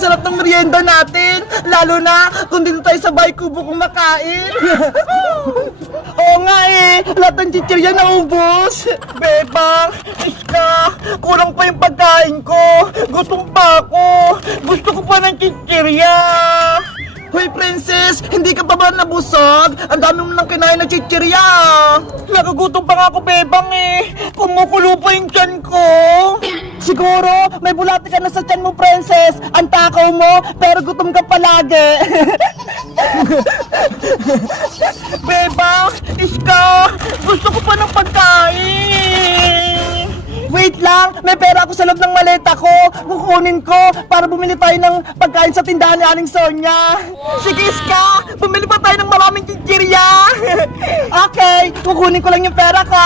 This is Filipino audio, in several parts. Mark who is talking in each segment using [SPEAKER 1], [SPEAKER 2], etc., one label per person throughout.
[SPEAKER 1] sarap ng merienda natin. Lalo na kung dito tayo sa Bahay Kubo kumakain. Oo nga eh, lahat ng chichirya naubos. Bebang, Iska, kulang pa yung pagkain ko. Gutom pa ako. Gusto ko pa ng chichirya. Hoy, Princess! Hindi ka pa ba nabusog? Ang dami mo nang kinain na chichirya! Nagugutom pa nga ako, Bebang eh! Kumukulo pa yung tiyan ko! Siguro, may bulati ka na sa tiyan mo, Princess! Ang takaw mo, pero gutom ka palagi! Bebang! Iska! Gusto ko pa ng pagkain! Wait lang! May pera ako sa loob ng maleta ko! Kukunin ko para bumili tayo ng pagkain sa tindahan ni Aling Sonia! Sige, Iska! Bumili pa tayo ng maraming chichirya! Okay! Kukunin ko lang yung pera ko!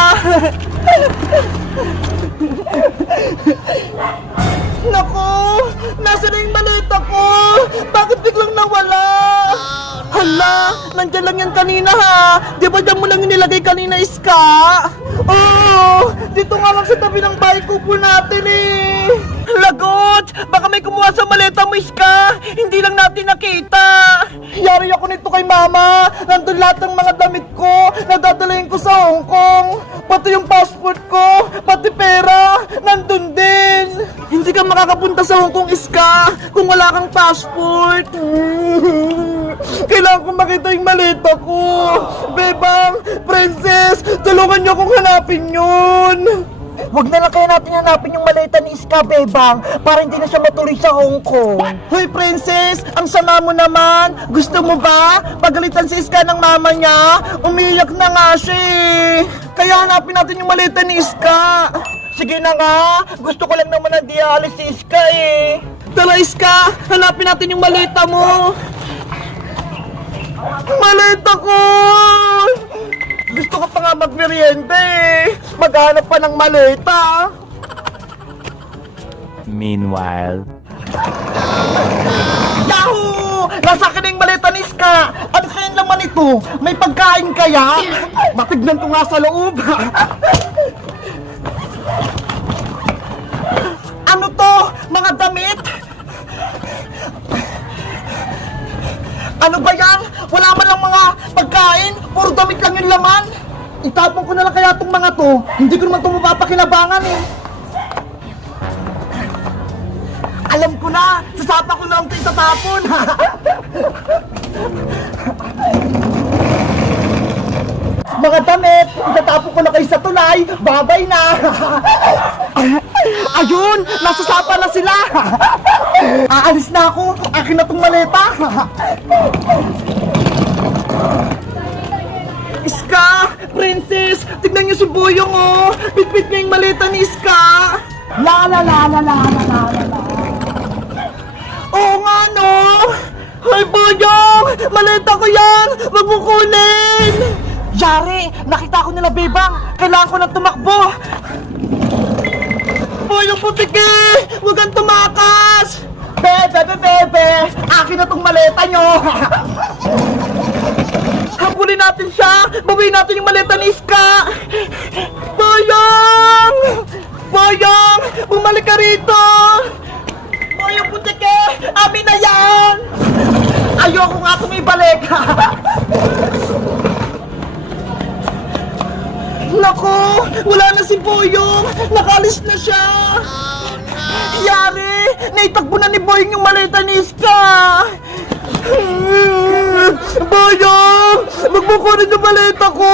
[SPEAKER 1] Naku! Nasaan na yung maleta ko? Bakit biglang nawala? Hala! Nandiyan lang yan kanina ha! Di ba dyan mo lang inilagay kanina, Iska? Oo! Dito nga lang sa tabi ng Bahay Kubo natin eh! Lagot! Baka may kumuha sa maleta mo, Iska! Hindi lang natin nakita! Yari ako nito kay Mama! Nandun lahat ng mga damit ko! Nadadalayin ko sa Hong Kong! Pati yung passport ko! Pati pera! Nandun din! Hindi ka makakapunta sa Hong Kong, Iska! Kung wala kang passport! Kailangan ko makita yung maleta ko! Bebang! Princess! Tulungan niyo akong hanapin yun! Huwag na lang kaya natin hanapin yung maleta ni Iska, Bebang, para hindi na siya matuloy sa Hong Kong. Hoy, Princess! Ang sama mo naman! Gusto mo ba? Pagalitan si Iska ng mama niya? Umiyak na nga siya eh! Kaya hanapin natin yung maleta ni Iska! Sige na nga! Gusto ko lang naman na di aalis si Iska eh! Tara, Iska! Hanapin natin yung maleta mo! Maleta ko! Gusto ko pa nga magmerienda eh! Maghanap pa ng maleta!
[SPEAKER 2] Meanwhile...
[SPEAKER 1] Yahoo! Nasa akin na yung maleta ni Iska! Ano kaya naman ito? May pagkain kaya? Matignan ko nga sa loob! Ano to? Mga damit? Ano ba yan? Wala man lang mga pagkain? Puro damit lang yung laman? Itapon ko na lang kaya itong mga to. Hindi ko naman ito mapapakinabangan eh. Alam ko na! Sasapa ko na lang ito itatapon! Mga damit! Itatapon ko na kayo sa tulay! Babay na! Ayun! Nasasapa na sila! Aalis na ako! Akin na tong maleta! Iska! Princess! Tignan niyo si Boyong oh! Pitpit niya yung maleta ni Iska! La la la la la la la la. Oo nga no! Hoy Boyong! Maleta ko yan! Wag mo kunin! Yari! Nakita ko nila, Bebang! Kailangan ko nang tumakbo! Boyong putiki! Huwag kang tumakas! Bebe! Akin na tong maleta nyo! Habulin natin siya! Bawiin natin yung maleta ni Iska! Boyong! Boyong! Bumalik ka rito! Boyong putiki! Amin na yan! Ayoko nga tumibalik! Naku! Wala na si Boyong! Nakalis na siya! Yari! Naitagbo na ni Boyong yung maleta ni Iska! Boyong! Magbukunin yung maleta ko!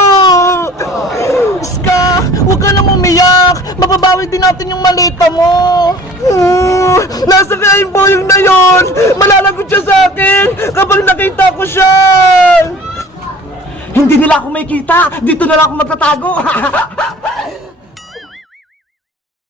[SPEAKER 1] Iska! Huwag ka nang umiyak! Mababawi din natin yung maleta mo! Nasa kaya yung Boyong na yon? Malalagot siya sa akin kapag nakita ko siya! Hindi nila ako makita! Dito na lang ako magtatago!